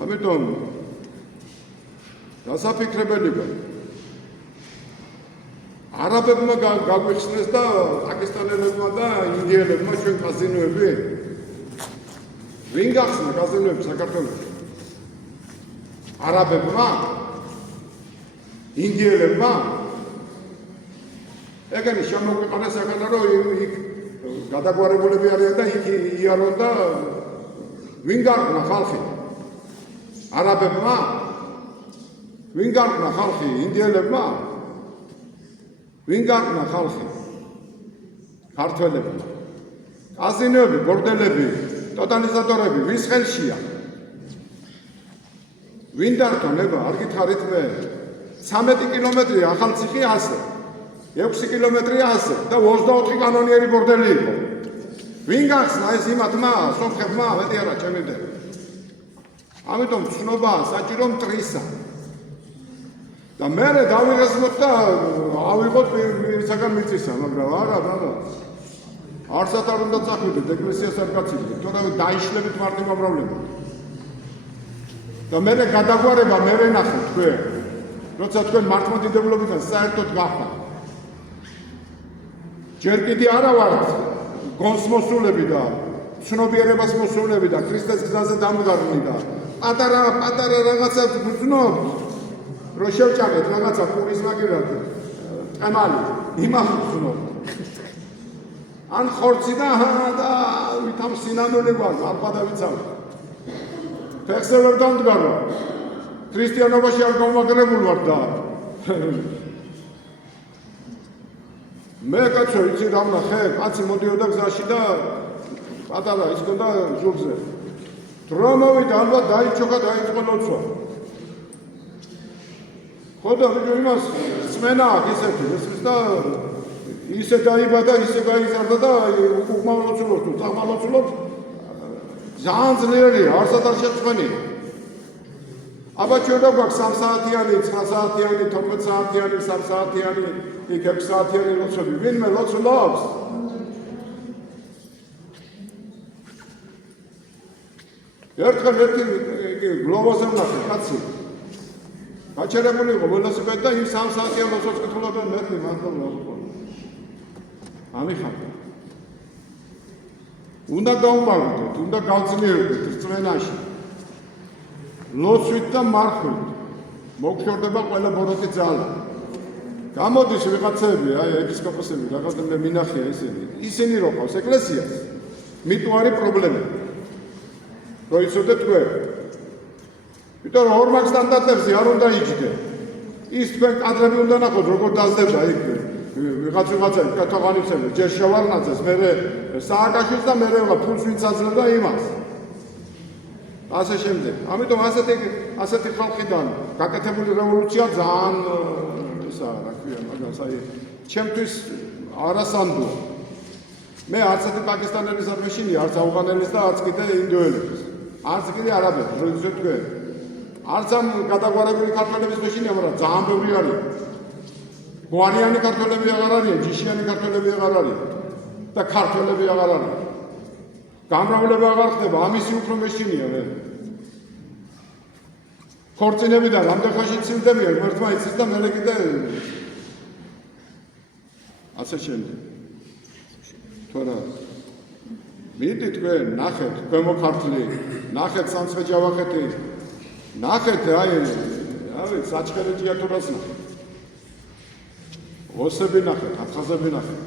ამიტომ დასაფიქრებელია. არაბებმა გაგვიხსნეს და პაკისტანელებმა და ინდიელებმა ჩვენ კაზინოები. ვინ გახსნა კაზინოები საქართველოში? არაბებმა? ინდიელებმა? ეგენი შემოგვიყარეს ახლა რომ იქ გადაგვარებულები არიან და იქ იარონ და ვინ გახსნა ხალხი? არაბებმა? ვინ გახსნა ხალხი? ინდიელებმა? ვინ გახსნა ხალხი? ქართველებმა. კაზინოები, ბორდელები, ტოტალიზატორები ვის ხელშია? ვინ დართო ნება? არ გითხარით მე. 13 კილომეტრი ახალციხე ასე. 6 კილომეტრი ასე და 24 კანონიერი ბორდელი იყო. ვინ გახსნა ეს იმათმა, სომხებმა, მეტი არა, ჩემი მდე. ამიტომ ცნობა საჭირო მტრისა. და მე დავიღესოთ და ავიღოთ მისაგან მიწისა, მაგრამ არა, ბრატო. არსად არ უნდა წახვიდეთ ეკლესიას არ გაცილდეთ, თორემ დაიშლებით მარტივ პრობლემად. და მე გადაგვარება მე ნახეთ თქვენ. როცა თქვენ მართლმადიდებლობიდან საერთოდ გახართ. ჯერ კიდე არა ვართ გონს მოსულები და ცნობიერებას მოსულები და ქრისტეს გზაზე დამდგარნი და პატარა რაღაცა გრძნობთ. რო შევჭამეთ რაღაცა პურის მაგერად ტყემალი იმას ვცნობ ან ხორცი და ვითამ სინანული ვარ არყვა და ვიცავ ფეხზე ვერ დამდგარო ქრისტიანობაში არ გამაგრებული ვარ და მე კაცო იცი რა ვნახე კაცი მოდიოდა გზაში და პატარა ის ქონდა ჟურგზე დრო მოვიდა ალბათ დაიჩოქა დაიწყო ლოცვა ხოდა ბიჭო იმას სმენა ისეთი ეს და ისე დაიბადა ისე გაიზარდა და უკმაულოცულობ თუ წამალოცულობ ძალიან ძლიერია არსად არ შეწყვენი აბა ჩვენ რა გვაქვს 3 საათიანი 9 საათიანი 12 საათიანი 3 საათიანი 6 საათიანი ლოცვები ვინმე ლოცულობს ერთხელ ერთი გლოვაზე ვნახე კაცი გაჩერებული იყო ველოსიპედი და იმ 3 საათიან ლოცვას კითხულობდა მერტი მართლა ამიხარდა უნდა გაუმარჯვოთ უნდა გავძლიერდეთ რწმენაში ლოცვით და მარხვით მოგშორდება ყველა ბოროტი ძალა გამოდის ვიღაცები აი ეპისკოპოსები რაღაც მე მინახია ისინი რო ყავს ეკლესიას მიტუარი პრობლემები რო იცოდეთ თქვენ იმიტომ რომ ორმაგ სტანდარტებზე არ უნდა იჯდე ის თქვენ კადრები უნდა ნახოთ როგორ დაძლებდა იქ ვიღაცა კათოღანიცები ჯერ შევარნაძეს მე სააკაშვილს და მე ფულს ვინც აძლევდა იმას ასე შემდეგ ამიტომ ასეთი ხალხიდან გაკეთებული რევოლუცია ძალიან ისა რა ქვია მაგას აი ჩემთვის არასანდოა მე არც ერთი პაკისტანელის არ მეშინია არც ავღანელის და არც კიდე ინდოელების არც კიდე არაბების როდესაც თქვენ არც ამ გადაგვარებული ქართველების მეშინია მაგრამ ძალიან ბევრი არის გვარიანი ქართველები აღარ არიან ჯიშიანი ქართველები აღარ არიან და ქართველები აღარ არიან გამრავლება აღარ ხდება ამისი უფრო მეშინია მე ქორწინებიდან რამდენ ხანში ცილდებიან ღმერთმა იცის და მე კიდე ასე შემდეგ თორა მიდი თქვენ ნახეთ ქვემო ქართლი ნახეთ სამცხე ჯავახეთი ნახეთ აი საჩხერე ჭიათურას ნახეთ ოსები ნახეთ აფხაზები ნახეთ